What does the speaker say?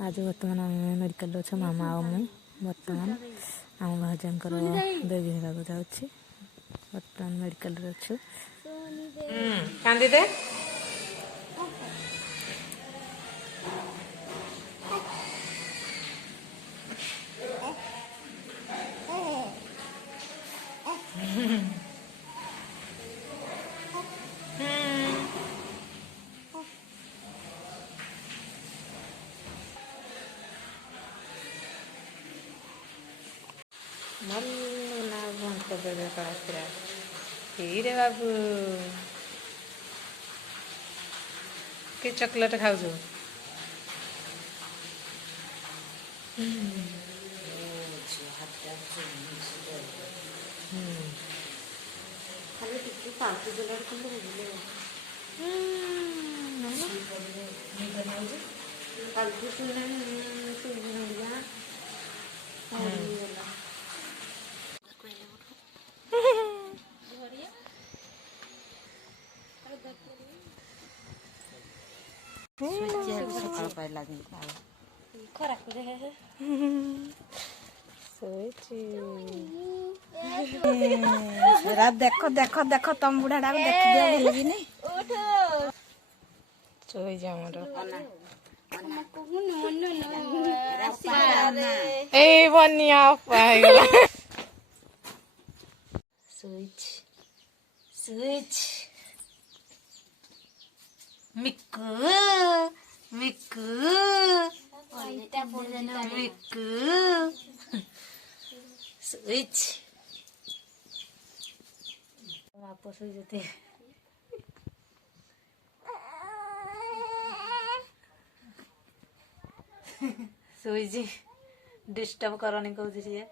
आज बर्तमान आम मेडिकल अच्छे मामा आ मुई बर्तमान आम भाजंकर देवी हेबाक जाऊँगी बर्तमान मेडिकल अच्छु कांदी दे मन ना बंद कर दे कड़ा रे बाबू के चॉकलेट खाऊ खाली टिके पार्टी देला कोन बुझले पार्टी सुने सुनिया होला सकाळ पाय लागली खरा करे देखो देखो देखो तुम बुढ़ा देख दिया बोली नहीं सोई जा मोर ए बनिया पाई गला switch switch Mikku Mikku Mikku switch वापस हो जाते सोईजी डिस्टर्ब करनी कहूँ सी